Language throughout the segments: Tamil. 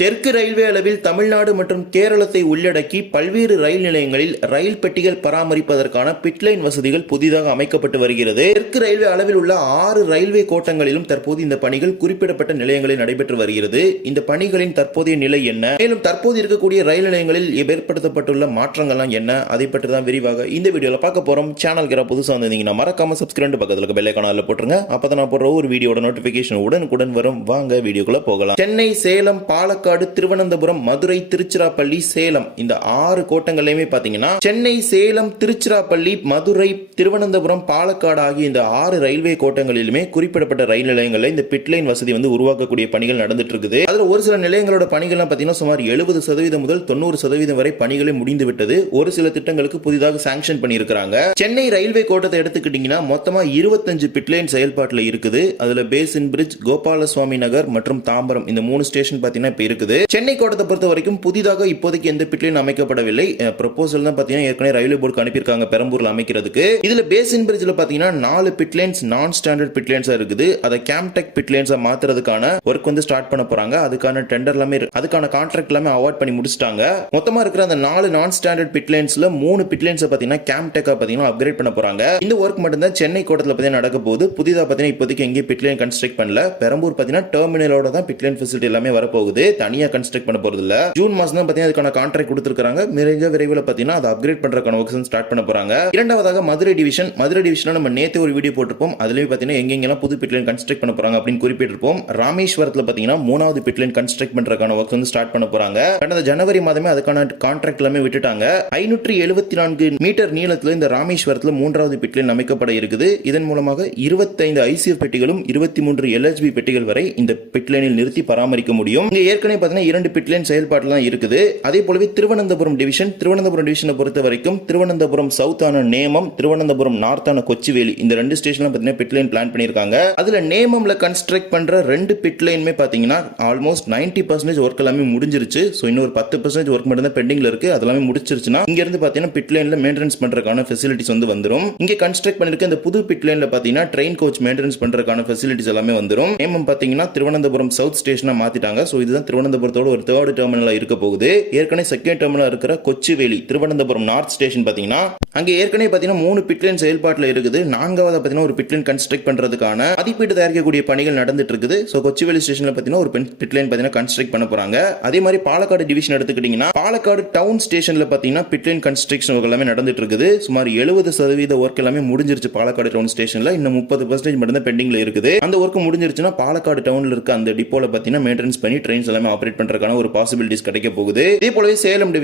தெற்கு ரயில்வே அளவில் தமிழ்நாடு மற்றும் கேரளத்தை உள்ளடக்கி பல்வேறு ரயில் நிலையங்களில் ரயில் பெட்டிகள் பராமரிப்பதற்கான பிட்லைன் வசதிகள் புதிதாக அமைக்கப்பட்டு வருகிறது. தெற்கு ரயில்வே அளவில் உள்ள 6 ரயில்வே கோட்டங்களிலும் தற்போது இந்த பணிகள் குறிப்பிடப்பட்ட நிலையங்களில் நடைபெற்று வருகிறது. இந்த பணிகளின் தற்போதைய நிலை என்ன, மேலும் தற்போது இருக்கக்கூடிய ரயில் நிலையங்களில் ஏற்படுத்தப்பட்டுள்ள மாற்றங்கள்லாம் என்ன, அதை பற்றி தான் விரிவாக இந்த வீடியோல பார்க்க போறோம். சேனலுக்கு புதுசாக வந்திருந்தீங்கன்னா மறக்காம சப்ஸ்கிரைப் பக்கத்தில் பெல் ஐகானை போட்டுருங்க. அப்பதான் நான் போடுற ஒரு வீடியோட நோட்டிபிகேஷன் உடனுக்குடன் வரும். வாங்க வீடியோக்குள்ள போகலாம். சென்னை, சேலம், பாலக்காடு, திருவனந்தபுரம், மதுரை, திருச்சிராப்பள்ளி, சேலம் இந்த 6 கோட்டங்களையுமே பாத்தீங்கன்னா சென்னை, சேலம், திருச்சிராப்பள்ளி, மதுரை, திருவனந்தபுரம், பாலக்காடு ஆகிய இந்த 6 ரயில்வே கோட்டங்களிலுமே குறிப்பிடப்பட்ட ரயில் நிலையங்களில் இந்த பிட்லைன் வசதி உருவாக்கக்கூடிய பணிகள் நடந்துட்டு இருக்குது. அதுல ஒரு சில நிலையங்களோட பணிகள் பாத்தீங்கன்னா சுமார் 70% முதல் 90% வரை பணிகளை முடிந்து விட்டது. ஒரு சில திட்டங்களுக்கு புதிதாக சாங்ஷன் பண்ணியிருக்காங்க. சென்னை ரயில்வே கோட்டத்தை எடுத்துக்கிட்டீங்கன்னா மொத்தமா 25 பிட்லைன் செயல்பாட்டில் இருக்குது. அதுல பேசின் பிரிட்ஜ், கோபாலசுவாமி நகர் மற்றும் தாம்பரம் இந்த 3 ஸ்டேஷன் பாத்தீங்கன்னா இப்ப இருக்குது. சென்னை கோட்டத்தை பொறுத்த வரைக்கும் புதிதாக இப்போதைக்கு எந்த பிட்லைன் அமைக்கப்படவில்லை. ப்ரொபோசல் தான் பாத்தீங்கன்னா ஏற்கனவே ரயில்வே போர்டுக்கு அனுப்பியிருக்காங்க பெரம்பூர்ல அமைக்கிறதுக்கு. இதுல பேசின் பிரிட்ஜ்ல பாத்தீங்கன்னா 4 பிட்லைன்ஸ் நான் ஸ்டாண்டர்ட் பிட்லைன்ஸா இருக்குது. அதை கேம்டெக் பிட்லைன்ஸா மாத்துறதுக்கான ஒர்க் ஸ்டார்ட் பண்ண போறாங்க. அதுக்கான டெண்டர் எல்லாமே அதுக்கான கான்ட்ராக்ட் எல்லாமே அவார்ட் பண்ணி முடிச்சிட்டாங்க. மொத்தமா இருக்கிற அந்த 4 நான் ஸ்டாண்டர்ட் பிட்லைன்ஸ்ல 3 பிட்லைன்ஸ் பாத்தீங்கன்னா கேம்டெக்கா பாத்தீங்கன்னா அப்கிரேட் பண்ண போறாங்க. இந்த ஒர்க் மட்டும் தான் சென்னை கோட்டத்துல பாத்தீங்கன்னா நடக்க போகுது. புதிதா பாத்தீங்கன்னா இப்போதைக்கு எங்கே பிட்லைன் கன்ஸ்ட்ரக்ட் பண்ணல. பெரம்பூர் பாத்தீங்கன்னா டெர்மினலோட தான் பிட்லைன் ஃபெசிலிட்டி எல்லாமே வரப்போகுது. தனியா கன்ஸ்ட்ரக்ட் பண்ண போறது இல்ல. ஜூன் மாசம் தான் பாத்தீங்கன்னா அதுக்கான கான்ட்ராக்ட் கொடுத்திருக்காங்க. மிக விரைவில் பாத்தீங்கன்னா அதை அப்கிரேட் பண்றதுக்கான ஒர்க்ஸ் ஸ்டார்ட் பண்ண போறாங்க. இரண்டாவதாக மதுரை டிவிஷன். மதுரை டிவிஷன்ல நம்ம நேத்து ஒரு வீடியோ போட்டிருப்போம். அதுலயே பாத்தீங்கன்னா எங்கெங்கெல்லாம் புது பிட்லைன் கன்ஸ்ட்ரக்ட் பண்ண போறாங்க அப்படின்னு குறிப்பிட்டிருப்போம். ராமேஸ்வரத்துல பாத்தீங்கன்னா 3வது பிட்லைன் கன்ஸ்ட்ரக்ட் பண்றதுக்கான ஒர்க்ஸ் ஸ்டார்ட் பண்ண போறாங்க. கடந்த ஜனவரி மாதமே அதுக்கான கான்ட்ராக்ட் எல்லாமே விட்டுட்டாங்க. 574 மீட்டர் நீளத்துல இந்த ராமேஸ்வரத்துல 3வது பிட்லைன் அமைக்கப்பட இருக்குது. இதன் மூலமாக 25 ஐசிஎஃப் பெட்டிகளும் 23 எல்ஹெச்பி பெட்டிகள் வரை இந்த பிட்லைனில் நிறுத்தி பராமரிக்க முடியும். இங்க ஏற்கனவே பாத்தீங்கன்னா 2 பிட்லைன் செயல்பாட்டுல தான் இருக்குது. அதே போலவே திருவனந்தபுரம் டிவிஷனை பொறுத்த வரைக்கும் திருவனந்தபுரம் சவுத்தான நேமம், திருவனந்தபுரம் நார்த்தான கொச்சிவேலி இந்த 2 ஸ்டேஷன்ல பாத்தீங்கன்னா பிட்லைன் பிளான் பண்ணிருக்காங்க. அதுல நேமம்ல கன்ஸ்ட்ரக்ட் பண்ற 2 பிட்லைனுமே பாத்தீங்கன்னா ஆல்மோஸ்ட் 90% ஒர்க் எல்லாமே முடிஞ்சிருச்சு. சோ இன்னொரு 10% ஒர்க் மட்டும் தான் பெண்டிங்ல இருக்கு. அதெல்லாம் முடிச்சிருச்சுன்னா இங்க இருந்து பாத்தீங்கன்னா பிட்லைன்ல மெயின்டெனன்ஸ் பண்றதுக்கான ஃபெசிலிட்டிஸ் வந்துரும். இங்க கன்ஸ்ட்ரக்ட் பண்ணிருக்க இந்த புது பிட்லைன்ல பாத்தீங்கன்னா ட்ரெயின் கோச் மெயின்டெனன்ஸ் பண்றதுக்கான ஃபெசிலிட்டிஸ் எல்லாமே வந்துரும். நேமம் பாத்தீங்கன்னா திருவனந்தபுரம் சவுத் ஸ்டேஷனா மாத்திட்டாங்க. சோ இதுதான் திருவனந்தபுரத்தோட ஒரு 3rd டெர்மினலா இருக்க போகுது. ஏற்கனவே 2nd டெர்மினலா இருக்கிற கொச்சிவேலி திருவனந்தபுரம் நார்த் ஸ்டேஷன் பாத்தீங்கன்னா அங்க ஏற்கனவே பாத்தீங்கன்னா 3 பிட்லைன் செயல்பாட்டுல இருக்குது. 4வது பாத்தீங்கன்னா ஒரு பிட்லைன் கன்ஸ்ட்ரக்ட் பண்றதுக்கான மதிப்பீடு தயாரிக்கக்கூடிய பணிகள் நடந்துட்டு இருக்குது. சோ கொச்சிவேலி ஸ்டேஷன்ல பாத்தீங்கன்னா ஒரு பிட்லைன் பாத்தீங்கன்னா கன்ஸ்ட்ரக்ட் பண்ண போறாங்க. அதே மாதிரி பாலக்காடு டிவிஷன் எடுத்துக்கிட்டீங்கன்னா பாலக்காடு டவுன் ஸ்டேஷன்ல பாத்தீங்கன்னா பிட்லைன் கன்ஸ்ட்ரக்ஷன் ஒர்க் எல்லாமே நடந்துட்டு இருக்குது. சுமார் 70% ஒர்க் எல்லாமே முடிஞ்சிருச்சு பாலக்காடு டவுன் ஸ்டேஷன்ல. இன்னும் 30% மட்டும் தான் பெண்டிங்ல இருக்குது. அந்த ஒர்க் முடிஞ்சிருச்சுன்னா பாலக்காடு டவுன்ல இருக்க அந்த டிப்போல பாத்தீங்கன்னா மெயின்டெனன்ஸ் பண்ணி ட்ரெயின்ஸ் எல்லாமே ஆபரேட் பண்றதுக்கான ஒரு பாசிபிலிட்டிஸ் கிடைக்க போகுது. இதே போலவே சேலம்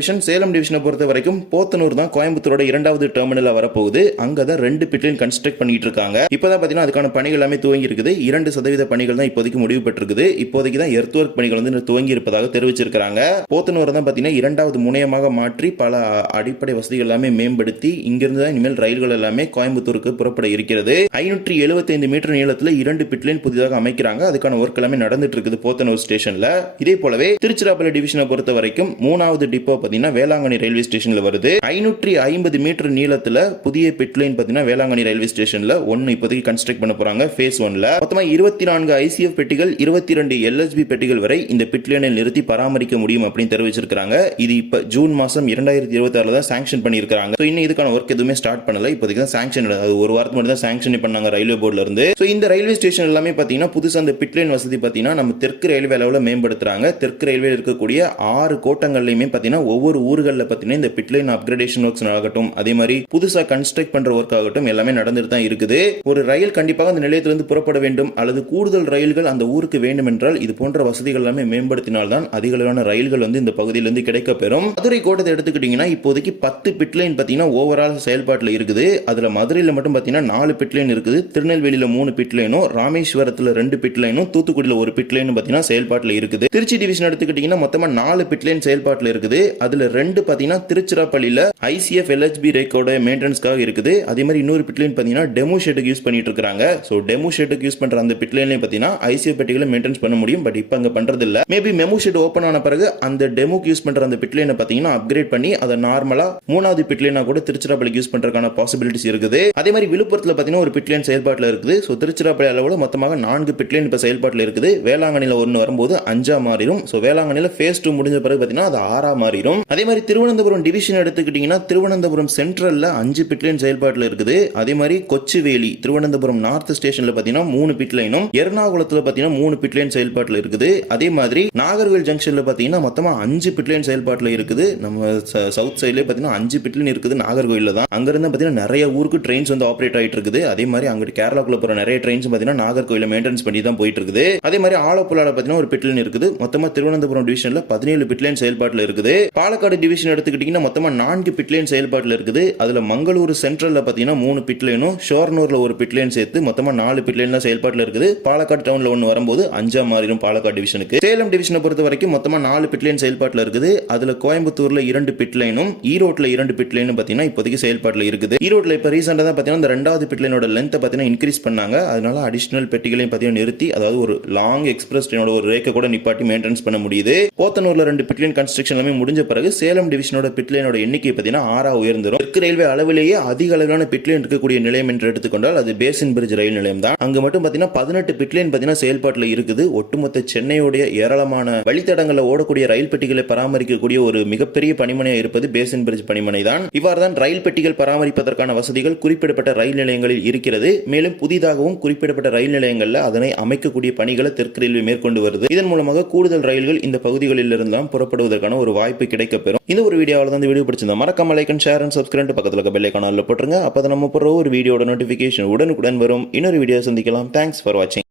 டிவிஷனை பொறுத்த வரைக்கும் போத்தனூர் தான் கோயம்புத்தூரோட 2வது டெர்மினலா வரப்போகுது. அங்கதான் 2 பிட்லைன் கன்ஸ்ட்ரக்ட் பண்ணிட்டு இருக்காங்க. இப்பதான் பாத்தீங்கன்னா அதுக்கான பணிகள் எல்லாமே துவங்கி இருக்குது. 2% பணிகள் தான் இப்போதைக்கு முடிவு பெற்றிருக்குது. இப்போதைக்கு தான் எர்த் ஒர்க் பணிகள் துவங்கி இருப்பதாக தெரிவிச்சிருக்காங்க. போத்தனூர் தான் பாத்தீங்கன்னா 2வது முனையமாக மாற்றி பல அடிப்படை வசதிகள் எல்லாமே மேம்படுத்தி இங்கிருந்து தான் இனிமேல் ரயில்கள் எல்லாமே கோயம்புத்தூருக்கு புறப்பட இருக்கிறது. 575 மீட்டர் நீளத்துல 2 பிட்லைன் புதிதாக அமைக்கிறாங்க. அதுக்கான ஒர்க் எல்லாமே நடந்துட்டு இருக்குது போத்தனூர் ஸ்டேஷன்ல. இதே போலவே திருச்சிராப்பள்ளி டிவிஷனை பொறுத்த வரைக்கும் 3வது டிப்போ பாத்தீங்கன்னா வேளாங்கண்ணி ரயில்வே ஸ்டேஷன்ல வருது. 550 மீட்டர் நீளத்துல புதிய பிட்லைன் பாத்தீங்கன்னா வேளாங்கண்ணி ரயில்வே ஸ்டேஷன்ல 1 இப்போதைக்கு கன்ஸ்ட்ரக்ட் பண்ண போறாங்க ஃபேஸ் 1ல. மொத்தமா 24 ஐசிஎஃப் பெட்டிகள் 22 எல்ஹெச்பி பெட்டிகள் வரை இந்த பிட்லைனில் நிறுத்தி பராமரிக்க முடியும் அப்படின்னு தெரிவிச்சிருக்காங்க. இது இப்ப ஜூன் மாசம் 2026 தான் சாங்ஷன் பண்ணிருக்காங்க. சோ இன்னும் இதுக்கான ஒர்க் எதுவுமே ஸ்டார்ட் பண்ணல. இப்போதைக்கு தான் சாங்ஷன், அது ஒரு வாரத்துக்கு மட்டும் தான் சாங்ஷன் பண்ணாங்க ரயில்வே போர்டுல இருந்து. சோ இந்த ரயில்வே ஸ்டேஷன் எல்லாமே பாத்தீங்கன்னா புதுசா அந்த பிட்லைன் வசதி பாத்தீங்கன்னா நம்ம தெற்கு ரயில்வே அளவுல மேம்படுத்துறாங்க. தெற்கு ரயில்வே இருக்கக்கூடிய 6 கோட்டங்கள்லயுமே பாத்தீங்கன்னா ஒவ்வொரு ஊர்களில் பாத்தீங்கன்னா இந்த பிட்லைன் அப்கிரேடேஷன் ஒர்க்ஸ் ஆகட்டும், அதே மாதிரி புதுசா கன்ஸ்ட்ரக்ட் பண்ற ஒர்க் ஆகட்டும் எல்லாமே நடந்துட்டு தான் இருக்குது. ஒரு ரயில் கண்டிப்பாக அந்த நிலையத்திலிருந்து புறப்பட வேண்டும் அல்லது கூடுதல் ரயில்கள் அந்த ஊருக்கு வேண்டும் என்றால் இது போன்ற வசதிகள் எல்லாமே மேம்படுத்தினால்தான் அதிகளவான ரயில்கள் இந்த பகுதியிலிருந்து கிடைக்க பெறும். மதுரை கோட்டத்தை எடுத்துக்கிட்டீங்கன்னா இப்போதைக்கு 10 பிட்லைன் பாத்தீங்கன்னா ஓவரால் செயல்பாட்டில் இருக்குது. அதுல மதுரையில மட்டும் பாத்தீங்கன்னா 4 பிட்லைன் இருக்குது. திருநெல்வேலியில 3 பிட்லைனும், ராமேஸ்வரத்துல 2 பிட்லைனும், தூத்துக்குடியில 1 பிட்லைனும் பாத்தீங்கன்னா செயல்பாட்டில் இருக்குது. திருச்சி டிவிஷன் எடுத்துக்கிட்டீங்கன்னா மொத்தமா 4 பிட்லைன் செயல்பாட்டில் இருக்குது. அதுல 2 பாத்தீங்கன்னா திருச்சிராப்பள்ளியில ஐசிஎஃப் எல்ஹெச்பி ரேக்கோட மெயின்டெனன்ஸ்க்காக இருக்குது. அதே மாதிரி இன்னொரு பிட்லைன் பார்த்தீங்கன்னா டெமோ ஷெட்டுக்கு யூஸ் பண்ணிட்டு இருக்காங்க. ஸோ டெமோ ஷெட்டுக்கு யூஸ் பண்ற அந்த பிட்லைன்லையும் பார்த்தீங்கன்னா ஐசிஓ பெட்டிகளை மெயின்டெனன்ஸ் பண்ண முடியும். பட் இப்போ அங்கே பண்றது இல்ல. மேபி மெமோ ஷெட் ஓப்பன் ஆன பிறகு அந்த டெமோக்கு யூஸ் பண்ற அந்த பிட்லைனை பார்த்தீங்கன்னா அப்கிரேட் பண்ணி அதை நார்மலா 3வது பிட்லைனா கூட திருச்சிராப்பள்ளிக்கு யூஸ் பண்றதுக்கான பாசிபிலிட்டிஸ் இருக்குது. அதே மாதிரி விழுப்புரத்தில் பார்த்தீங்கன்னா ஒரு பிட்லைன் செயல்பாட்டில் இருக்குது. ஸோ திருச்சிராப்பள்ளி அளவில் மொத்தமாக 4 பிட்லைன் இப்போ செயல்பாட்டில் இருக்குது. வேளாங்கண்ணியில் ஒன்று வரும்போது 5ஆ மாறிடும். ஸோ வேளாங்கண்ணியில் ஃபேஸ் 2 முடிஞ்ச பிறகு பார்த்தீங்கன்னா அது 6ஆ மாறிடும். அதே மாதிரி திருவனந்தபுரம் டிவிஷன் எடுத்துக்கிட்டீங்கன்னா திருவனந்தபுரம் சென்ட்ரல்ல 5 பிட்லைன் செயல்பாட்டில் இருக்குது. அதே மாதிரி கொச்சுவேலி திருவனந்தபுரம் நார்த் ஸ்டேஷன்ல பார்த்தீங்கன்னா 3 பிட்லைனும், எர்ணாகுளத்தில் பார்த்தீங்கன்னா 3 பிட்லைன் செயல்பாட்டில் இருக்குது. அதே மாதிரி நாகர்கோவில் ஜங்ஷன்ல பார்த்தீங்கன்னா மொத்தமா 5 பிட்லைன் செயல்பாட்டில் இருக்குது. நம்ம சவுத் சைட்ல பார்த்தீங்கன்னா 5 பிட்லைன் இருக்குது நாகர்கோவில்ல தான். அங்க இருந்து பார்த்தீங்கன்னா நிறைய ஊருக்கு ட்ரெயின்ஸ் வந்து ஆப்ரேட் ஆயிட்டு இருக்குது. அதே மாதிரி அங்கிட்டு கேரளாக்குள்ள போற நிறைய ட்ரெயின்ஸ் பார்த்தீங்கன்னா நாகர்கோவில மெயின்டெனன்ஸ் பண்ணி தான் போயிட்டு இருக்குது. அதே மாதிரி ஆலப்புழால பார்த்தீங்கன்னா ஒரு பிட்லைன் இருக்குது. மொத்தமா திருவனந்தபுரம் டிவிஷன்ல 17 பிட்லைன் செயல்பாட்டில் இருக்குது. பாலக்காடு டிவிஷன் எடுத்துக்கிட்டீங்கன்னா மொத்தமா 4 பிட்லைன் செயல்பாட்டில் இருக்குது. அதுல மங்களூர் சென்ட்ரல்ல பார்த்தீங்கன்னா 3 பிட்லைனும், ஷோர்னூர்ல ஒரு பிட்லைன் சேர்த்து மொத்தமா 4 பிட்லைன் தான் செயல்பாட்டில் இருக்குது. பாலக்காடு டவுன்ல ஒன்று வரும்போது 5ஆ மாறிடும் பாலக்காடு டிவிஷனுக்கு. சேலம் டிவிஷனை பொறுத்த வரைக்கும் மொத்தமா 4 பிட்லைன் செயல்பாட்டில் இருக்குது. அதுல கோயம்புத்தூர்ல 2 பிட்லைனும், ஈரோட்ல 2 பிட்லைனும் பார்த்தீங்கன்னா இப்போதைக்கு செயல்பாட்டில் இருக்குது. ஈரோட்ல இப்போ ரீசெண்டா தான் பார்த்தீங்கன்னா இந்த 2வது பிட்லைனோட லென்த்தை பார்த்தீங்கன்னா இன்க்ரீஸ் பண்ணாங்க. அதனால அடிஷனல் பெட்டிகளையும் பார்த்தீங்கன்னா நிறுத்தி, அதாவது ஒரு லாங் எக்ஸ்பிரஸ் ட்ரெயினோட ஒரு ரேக்கை கூட நிப்பாட்டி மெயின்டெனன்ஸ் பண்ண முடியுது. போத்தனூர்ல 2 பிட்லைன் கன்ஸ்ட்ரக்ஷன் எல்லாமே முடிஞ்ச பிறகு சேலம் டிவிஷனோட பிட்லைனோட எண்ணிக்கை பார்த்தீங்கன்னா 6ஆ உயர்ந்துரும். தெற்கு ரயில்வே அளவிலேயே அதிக அளவிலான பிட்லைன் இருக்கக்கூடிய நிலையம் என்று எடுத்துக்கொண்டால் அது பேசின் பிரிட்ஜ் ரயில் நிலையம் தான். அங்க மட்டும் பார்த்தீங்கன்னா 18 பிட்லைன் பார்த்தீங்கன்னா செயல்பாட்டில் இருக்குது. ஒட்டுமொத்த சென்னையுடைய ஏராளமான வழித்தடங்களில் ஓடக்கூடிய ரயில் பெட்டிகளை பராமரிக்கக்கூடிய ஒரு மிகப்பெரிய பணிமனையாக இருப்பது பேசின் பிரிட்ஜ் பணிமனை தான். இவ்வாறு தான் ரயில் பெட்டிகள் பராமரிப்பதற்கான வசதிகள் குறிப்பிடப்பட்ட ரயில் நிலையங்களில் இருக்கிறது. மேலும் புதிதாகவும் குறிப்பிடப்பட்ட ரயில் நிலையங்களில் அதனை அமைக்கக்கூடிய பணிகளை தெற்கு ரயில்வே மேற்கொண்டு வருது. இதன் மூலமாக கூடுதல் ரயில்கள் இந்த பகுதிகளில் இருந்தெல்லாம் புறப்படுவதற்கான ஒரு வாய்ப்பு கிடைக்கப்பெறும். இந்த ஒரு வீடியோவில் தான் இந்த வீடியோ பிடிச்சிருந்தா மறக்காம like and share and subscribe பக்கத்தில் இருக்க பெல் ஐகானை போட்டுருங்க. அப்போ நம்ம போடுற ஒரு வீடியோட நோட்டிஃபிகேஷன் உடனுக்குடன் வரும். இன்னொரு வீடியோ சந்திக்கலாம். தேங்க்ஸ் ஃபார் வாட்சிங்.